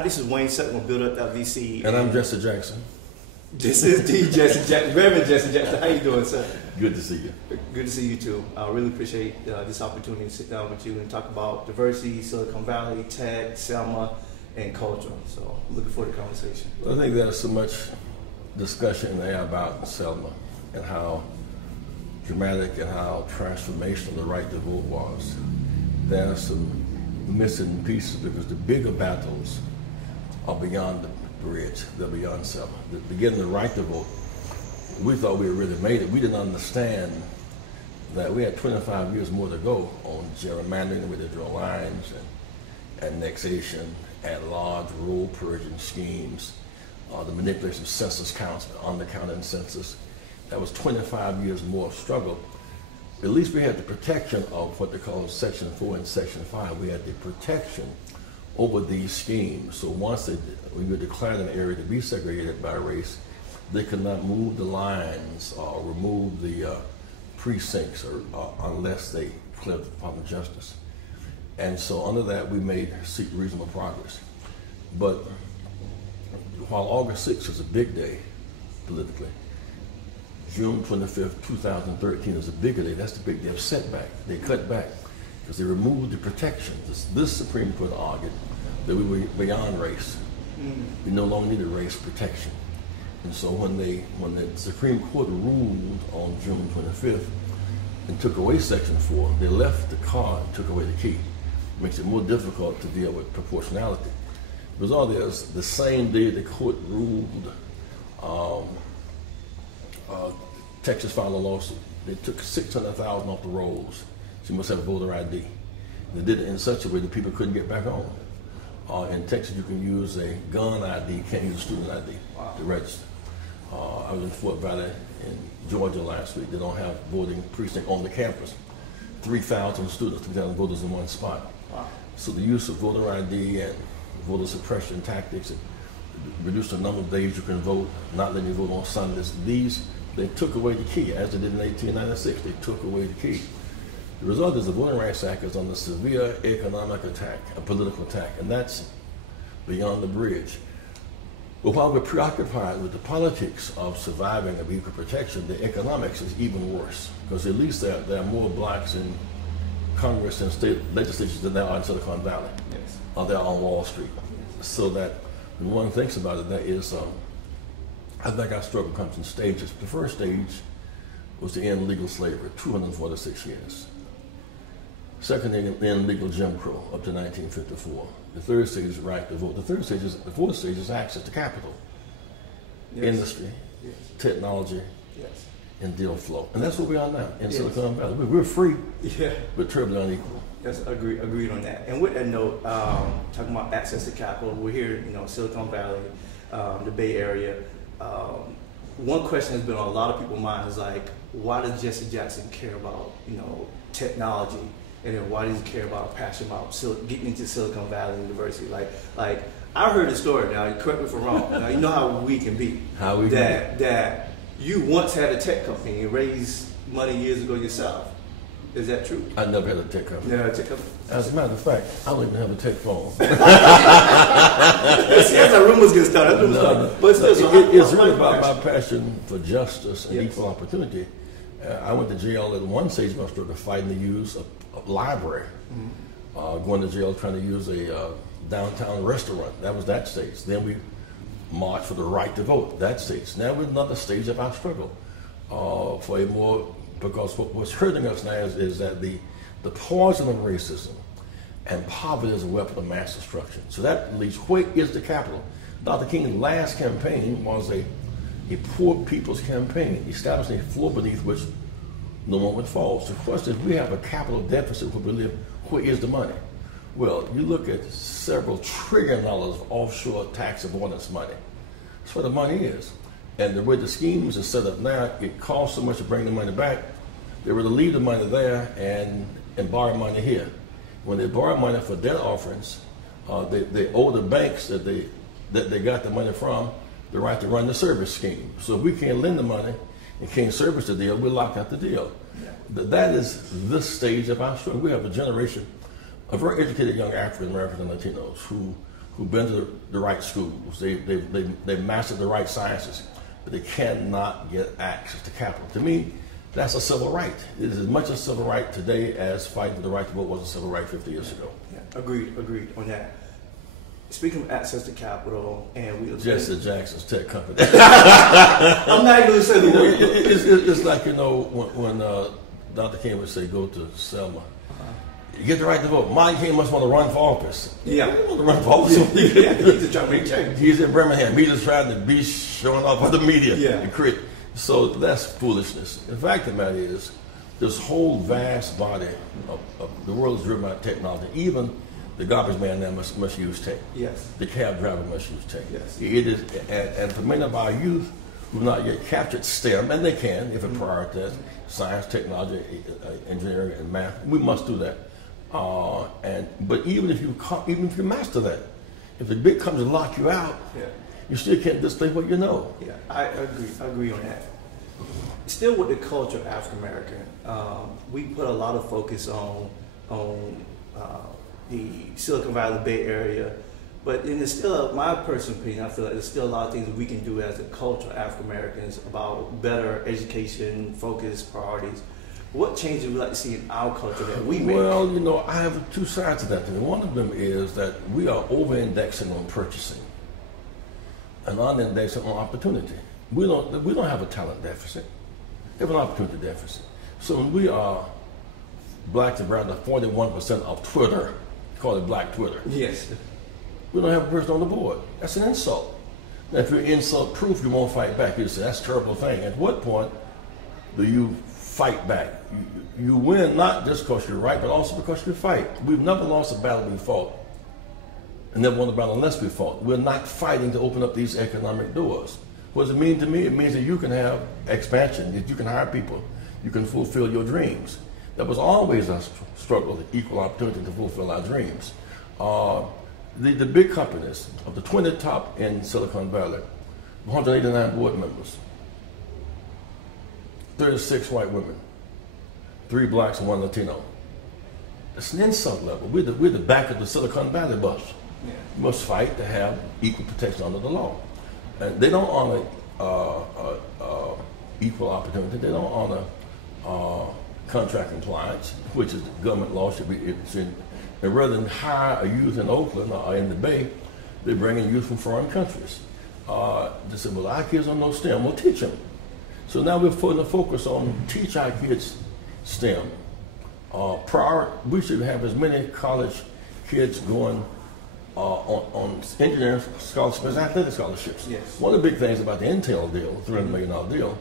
Hi, this is Wayne Sutton with BUILDUP VC. And I'm Jesse Jackson. This is D. Jesse Jackson, Reverend Jesse Jackson. How you doing, sir? Good to see you. Good to see you too. I really appreciate this opportunity to sit down with you and talk about diversity, Silicon Valley, tech, Selma, and culture. So I'm looking forward to the conversation. I think there's so much discussion there about Selma and how dramatic and how transformational the right to vote was. There are some missing pieces because the bigger battles are beyond the bridge, they're beyond Selma. Getting the right to vote, we thought we had really made it. We didn't understand that we had 25 years more to go on gerrymandering, where they draw lines, and annexation, at-large, roll purging schemes, the manipulation of census counts, undercounting census. That was 25 years more of struggle. At least we had the protection of what they call Section 4 and Section 5. We had the protection over these schemes. So once we were declared an area to be segregated by race, they could not move the lines or remove the precincts unless they cleared the Department of Justice. And so under that, we made reasonable progress. But while August 6th is a big day politically, June 25th, 2013 is a bigger day. That's the big day of setback. They cut back because they removed the protections. This Supreme Court argued that we were beyond race. We no longer needed race protection. And so when the Supreme Court ruled on June 25th and took away Section 4, they left the card and took away the key. It makes it more difficult to deal with proportionality. The result is the same day the court ruled, Texas filed a lawsuit. They took 600,000 off the rolls. So you must have a voter ID. They did it in such a way that people couldn't get back on. In Texas, you can use a gun ID, you can't use a student ID to register. I was in Fort Valley in Georgia last week. They don't have voting precinct on the campus. 3,000 students, 3,000 voters in one spot. Wow. So the use of voter ID and voter suppression tactics, reduced the number of days you can vote, not letting you vote on Sundays. They took away the key, as they did in 1896. They took away the key. The result is the Voting Rights Act is under severe economic attack, a political attack, and that's beyond the bridge. But while we're preoccupied with the politics of surviving of equal protection, the economics is even worse, because at least there are more blacks in Congress and state legislatures than there are in Silicon Valley, yes, or there are on Wall Street. Yes. So that when one thinks about it, there is I think our struggle comes in stages. The first stage was to end legal slavery, 246 years. Second, end legal Jim Crow up to 1954. The third stage is right to vote. The fourth stage is access to capital, yes, industry, yes, technology, yes, and deal flow. And that's what we are now in, yes, Silicon Valley. We're free, yeah, but terribly unequal. Yes, agreed on that. And with that note, talking about access to capital, we're here, Silicon Valley, the Bay Area. One question that's been on a lot of people's minds is like, why does Jesse Jackson care about technology, and then why does he care about passion about getting into Silicon Valley and diversity? Like I heard the story. Now, correct me if I'm wrong. Now you know how we can be. That you once had a tech company and raised money years ago yourself. Is that true? I never had a tech company. Never had a tech company? As a matter of fact, I don't even have a tech phone. See, that's how rumors get started. But still, it's really about my passion for justice and, yes, equal opportunity. I went to jail at one stage of my struggle fighting the use of a library. Mm-hmm. Going to jail trying to use a downtown restaurant. That was that stage. Then we marched for the right to vote. That stage. Now we're another stage of our struggle for a more. Because what's hurting us now is that the poison of racism and poverty is a weapon of mass destruction. So that leads, where is the capital? Dr. King's last campaign was a poor people's campaign, establishing a floor beneath which no one would fall. So the question is, we have a capital deficit where we live, where is the money? Well, you look at several $1 trillion of offshore tax avoidance money. That's where the money is. And the way the schemes are set up now, it costs so much to bring the money back. They were to leave the money there and borrow money here. When they borrow money for debt offerings, they owe the banks that they got the money from the right to run the service scheme. So if we can't lend the money and can't service the deal, we lock out the deal. Yeah. That is this stage of our struggle. We have a generation of very educated young African Americans and Latinos who who've been to the right schools, they've mastered the right sciences, but they cannot get access to capital. To me, that's a civil right. It is as much a civil right today as fighting for the right to vote was a civil right 50 years ago. Yeah, agreed on that. Speaking of access to capital, and we Jesse Jackson's tech company. I'm not even going to say the word. It's like, you know, when Dr. King would say, go to Selma. You get the right to vote. Mike King must want to run for office. Yeah. He doesn't want to run for office. Yeah, he's just trying to make change. He's in Birmingham. He's just trying to be showing off for the media. Yeah. So that's foolishness. The fact of the matter is, this whole vast body of the world is driven by technology. Even the garbage man now must use tech. Yes. The cab driver must use tech. Yes. It is, and for many of our youth who have not yet captured STEM, and they can if it prioritizes science, technology, engineering, and math, we must do that. But even if you master that, if the big comes to lock you out, you still can't display what you know. Yeah, I agree on that. Still with the culture of African American, we put a lot of focus on the Silicon Valley Bay Area, but in there's still, my personal opinion, I feel like there's still a lot of things that we can do as a culture of African Americans about better education, focus, priorities. What changes would you like to see in our culture that we make? Well, you know, I have two sides to that. One of them is that we are over-indexing on purchasing and under-indexing on opportunity. We don't have a talent deficit. We have an opportunity deficit. So when we are black to brown, 41% of Twitter, call it Black Twitter. Yes. We don't have a person on the board. That's an insult. Now, if you're insult proof, you won't fight back. You say, that's a terrible thing. At what point do you fight back? You win not just because you're right, but also because you fight. We've never lost a battle we fought, and never won a battle unless we fought. We're not fighting to open up these economic doors. What does it mean to me? It means that you can have expansion, that you can hire people, you can fulfill your dreams. That was always a struggle, the equal opportunity to fulfill our dreams. The big companies, of the 20 top in Silicon Valley, 189 board members, 36 white women, 3 blacks and 1 Latino. It's an insult level. We're the back of the Silicon Valley bus. Yeah. We must fight to have equal protection under the law. And they don't honor equal opportunity. They don't honor contract compliance, which is the government law should be. And rather than hire a youth in Oakland or in the Bay, they bring in youth from foreign countries. They say, well, our kids don't know STEM. We'll teach them. So now we're putting a focus on teach our kids STEM. We should have as many college kids going on engineering scholarships as athletic scholarships. Yes. One of the big things about the Intel deal, $300 million deal,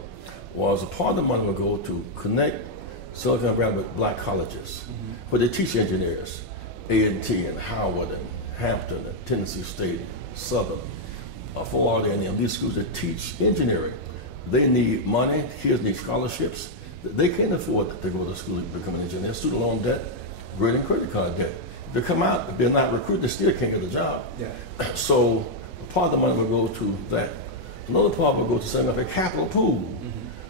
was a part of the money would go to connect Silicon Valley with black colleges, where they teach engineers, A&T and Howard and Hampton and Tennessee State, Southern, Florida A&M, these schools that teach engineering. They need money, kids need scholarships. They can't afford to go to school and become an engineer. Student loan debt, greater than credit card debt. If they come out, if they're not recruited, they still can't get a job. Yeah. So part of the money will go to that. Another part will go to setting up a capital pool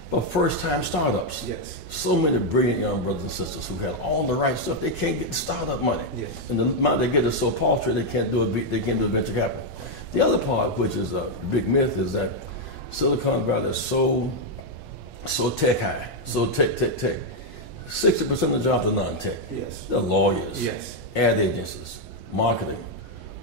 for first-time startups. Yes. So many brilliant young brothers and sisters who had all the right stuff, they can't get startup money. Yes. And the amount they get is so paltry they can't do venture capital. The other part, which is a big myth, is that Silicon Valley is so tech high, so tech. 60% of the jobs are non-tech. Yes. They're lawyers, Yes. ad agencies, marketing,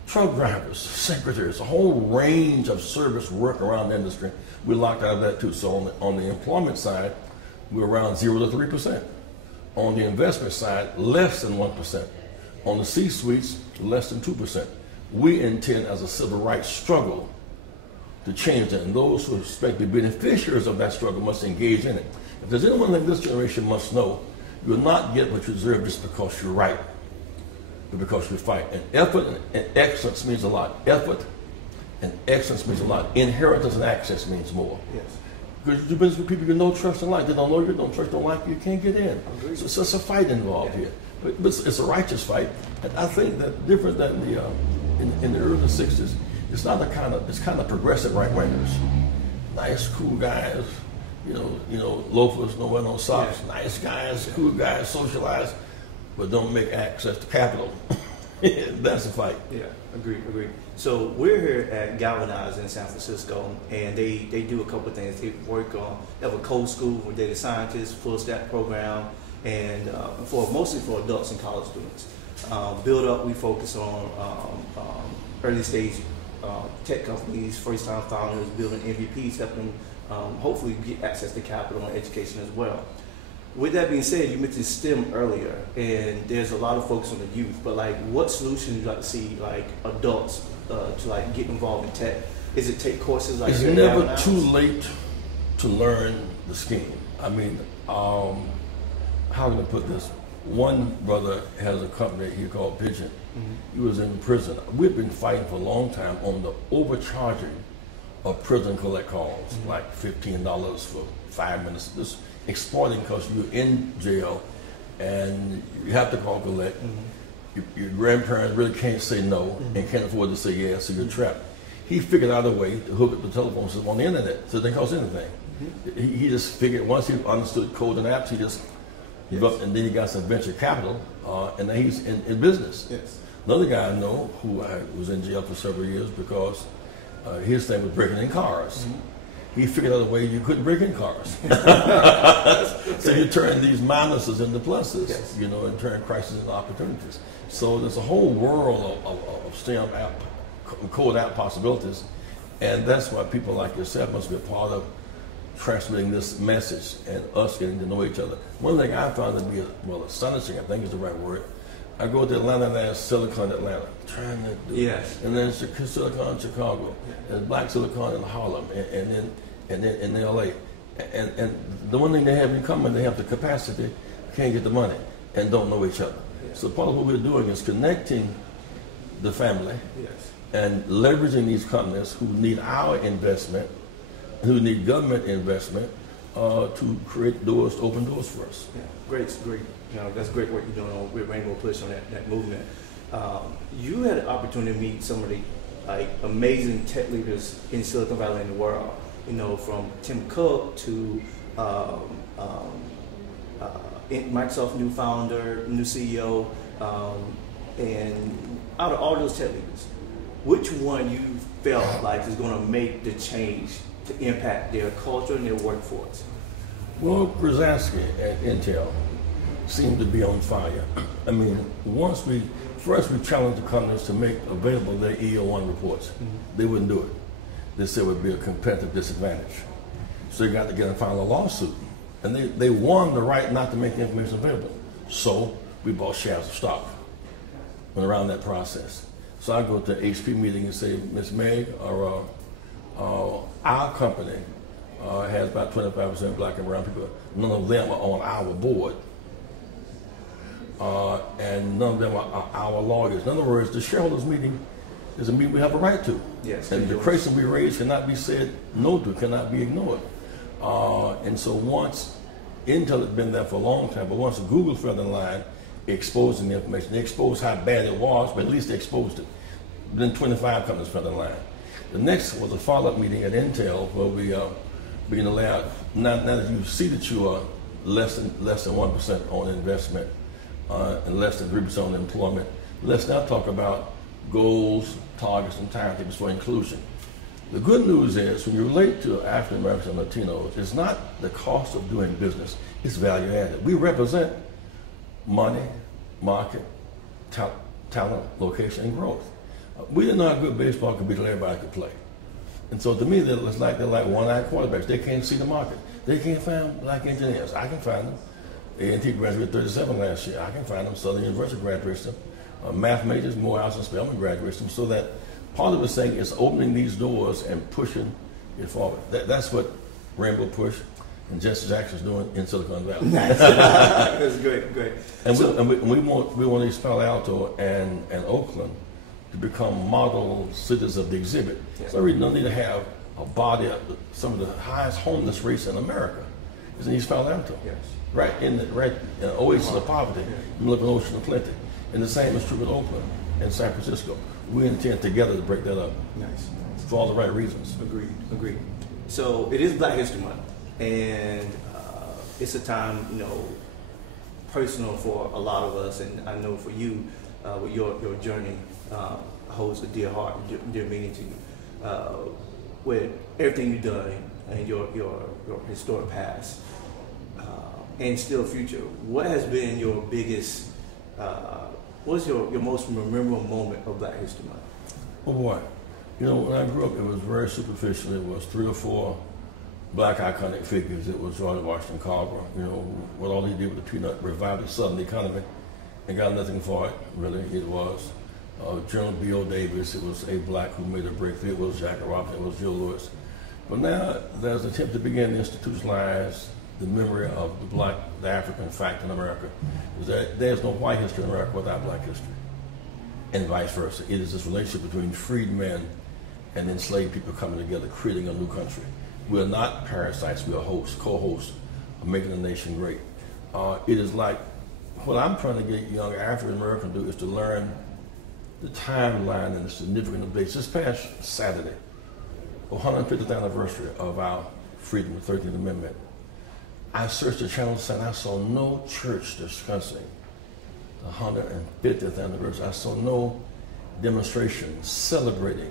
truck drivers, secretaries, a whole range of service work around the industry. We're locked out of that too. So on the employment side, we're around 0 to 3%. On the investment side, less than 1%. On the C-suites, less than 2%. We intend, as a civil rights struggle, to change that. And those who expect to be beneficiaries of that struggle must engage in it. If there's anyone that this generation must know, you will not get what you deserve just because you're right, but because you fight. And effort and excellence means a lot. Effort and excellence means a lot. Inheritance and access means more. Yes. Because you do business with people you know, trust, and like. They don't know you, don't trust, don't like you, you can't get in. So it's a fight involved here. But it's a righteous fight. And I think that different than in the early 60s, it's kind of progressive right-wingers. Nice, cool guys, you know, loafers, no wear no socks, nice guys, cool guys, socialize, but don't make access to capital. That's a fight. Yeah, agree. So we're here at Galvanize in San Francisco, and they do a couple of things. They have a code school for data scientists, full stack program, and mostly for adults and college students. BUILDUP, we focus on early stage tech companies, first time founders, building MVPs, helping hopefully get access to capital and education as well. With that being said, you mentioned STEM earlier, and there's a lot of focus on the youth, but like what solutions would you like to see like adults to like get involved in tech? Is it take courses like It's never too late to learn the scheme. I mean, how can I put this? One brother has a company he called Vision. He was in prison. We've been fighting for a long time on the overcharging of prison collect calls, like $15 for 5 minutes. Just exploiting because you're in jail and you have to call collect. Your grandparents really can't say no and can't afford to say yes, so you're trapped. He figured out a way to hook up the telephone system on the internet so it didn't cost anything. He just figured, once he understood code and apps, he just, and then he got some venture capital, and then he's in business. Another guy I know who was in jail for several years because his thing was breaking in cars. He figured out a way you couldn't break in cars. So you turn these minuses into pluses, you know, and turn crises into opportunities. So there's a whole world of STEM app, code app possibilities, and that's why people like yourself must be a part of transmitting this message and us getting to know each other. One thing I found to be, well, astonishing, I think is the right word. I go to Atlanta, there's Silicon Atlanta, trying to do and then Silicon Chicago, there's Black Silicon in Harlem, and then in LA. And the one thing they have in common, they have the capacity, can't get the money, and don't know each other. So part of what we're doing is connecting the family and leveraging these companies who need our investment, who need government investment to create doors, open doors for us. Great. You know, that's great work you're doing with Rainbow Push on that movement. You had an opportunity to meet some of the like amazing tech leaders in Silicon Valley and the world. You know, from Tim Cook to Microsoft new founder, new CEO, and out of all those tech leaders, which one you felt like is going to make the change to impact their culture and their workforce? Well, Brzezinski at Intel seemed to be on fire. I mean, first we challenged the companies to make available their EO1 reports. They wouldn't do it. They said it would be a competitive disadvantage. So they got together and filed a lawsuit. And they won the right not to make the information available. So we bought shares of stock. Went around that process. So I go to the HP meeting and say, Ms. Meg, our company has about 25% black and brown people. None of them are on our board. And none of them are our lawyers. In other words, the shareholders meeting is a meeting we have a right to. And the question we raise cannot be said no to, cannot be ignored. And so once Intel had been there for a long time, but once Google fell in line, exposing the information, they exposed how bad it was, but at least they exposed it. Then 25 companies fell in line. The next was a follow-up meeting at Intel where we began to lay out, now that you see that you are less than 1% on investment and less than 3% on employment, let's now talk about goals, targets, and timetables for inclusion. The good news is when you relate to African Americans and Latinos, it's not the cost of doing business, it's value added. We represent money, market, talent, location, and growth. We didn't know how good baseball could be till everybody could play. And so to me, they're like one-eyed quarterbacks. They can't see the market. They can't find black engineers. I can find them. A&T graduated 37 last year. I can find them. Southern University graduates them. Math majors, Morehouse and Spelman graduates them. So that part of the thing is opening these doors and pushing it forward. That's what Rainbow Push and Jesse Jackson's doing in Silicon Valley. That's great. And we want East Palo Alto and Oakland to become model cities of the exhibit. So we don't need to have a body of some of the highest homeless rates in America is in East Palo Alto. Right in the oasis of poverty, you look at Ocean of Plenty. And the same is true with Oakland and San Francisco. We intend together to break that up. For all the right reasons. Agreed. So it is Black History Month, and it's a time, you know, personal for a lot of us, and I know for you, with your journey holds a dear heart, dear meaning to you. With everything you've done and your historic past and still future, what has been your biggest, what's your most memorable moment of Black History Month? Oh boy, you know, when I grew up, it was very superficial. It was 3 or 4 Black iconic figures. It was George Washington Carver, you know, what all he did with the peanut, revived the Southern economy and got nothing for it, really. It was General B.O. Davis. It was a Black who made a breakthrough. It was Jackie Robinson. It was Joe Louis. But now there's an attempt to begin to institutionalize the memory of the African fact in America. There's no white history in America without Black history, and vice versa. It is this relationship between freed men and enslaved people coming together, creating a new country. We are not parasites, we are hosts, co-hosts of making the nation great. It is like, what I'm trying to get young African Americans to do is to learn the timeline and the significance of dates. This past Saturday, 150th anniversary of our freedom, the 13th Amendment, I searched the channels and I saw no church discussing the 150th anniversary. I saw no demonstration celebrating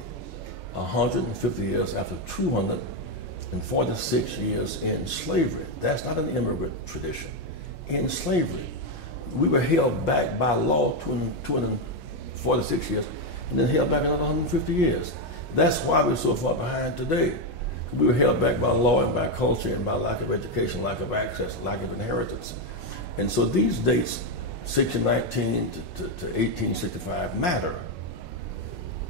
150 years after 246 years in slavery. That's not an immigrant tradition. In slavery, we were held back by law 246 years and then held back another 150 years. That's why we're so far behind today. We were held back by law and by culture and by lack of education, lack of access, lack of inheritance. And so these dates, 1619 to 1865, matter.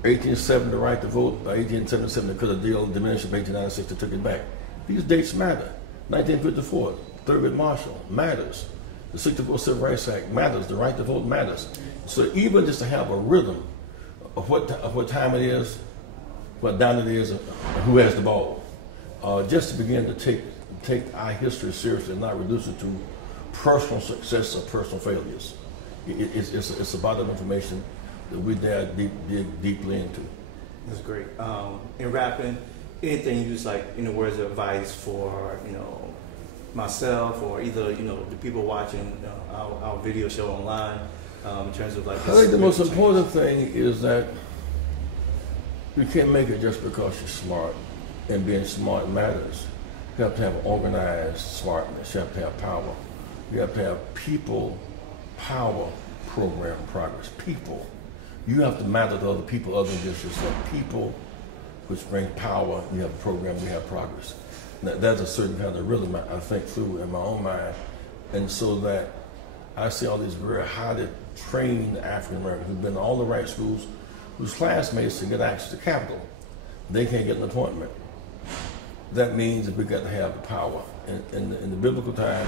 1870, the right to vote. By 1877, they could have deal diminished. In 1896, they took it back. These dates matter. 1954, Thurgood Marshall matters. The 64 Civil Rights Act matters. The right to vote matters. So even just to have a rhythm of what time it is, what down it is, and who has the ball, just to begin to take our history seriously and not reduce it to personal success or personal failures. It's about the information that we dare dig deeply into. That's great. In rapping, anything you just like, words of advice for, myself or either, the people watching our video show online, in terms of like. I think the most important thing is that you can't make it just because you're smart, and being smart matters. You have to have organized smartness. You have to have power. You have to have people, power, program, progress. People. You have to matter to other people other than just yourself. People, which bring power. You have a program, we have progress. Now, that's a certain kind of rhythm I think through in my own mind. And so that I see all these very highly trained African Americans who've been to all the right schools, whose classmates can get access to capital. They can't get an appointment. That means that we got to have the power. In the biblical time,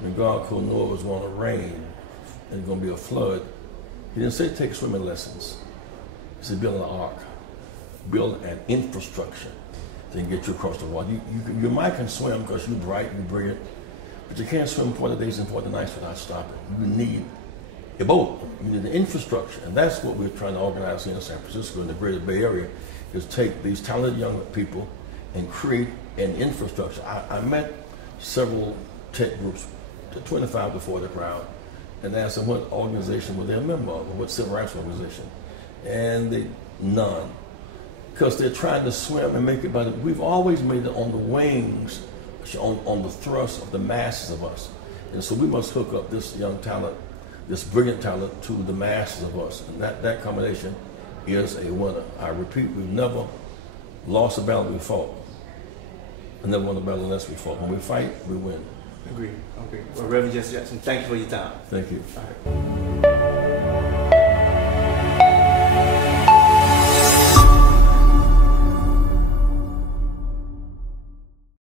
when God told Noah was going to rain and going to be a flood, he didn't say take swimming lessons. He said build an ark, build an infrastructure that can get you across the water. You might can swim because you're bright, you're brilliant, but you can't swim 40 days and 40 nights without stopping. You need a boat. You need an infrastructure, and that's what we're trying to organize here in San Francisco in the greater Bay Area, is take these talented young people and create an infrastructure. I met several tech groups, 25 to 40 crowd, and asked them what organization were they a member of, or what civil rights organization, and none, because they're trying to swim and make it, but we've always made it on the wings, on the thrust of the masses of us, and so we must hook up this young talent, this brilliant talent, to the masses of us, and that combination is a winner. I repeat, we've never lost a battle we fought. I never won a battle unless we fought. When we fight, we win. Agreed. Okay. Well, Reverend Jesse Jackson, thank you for your time. Thank you. All right.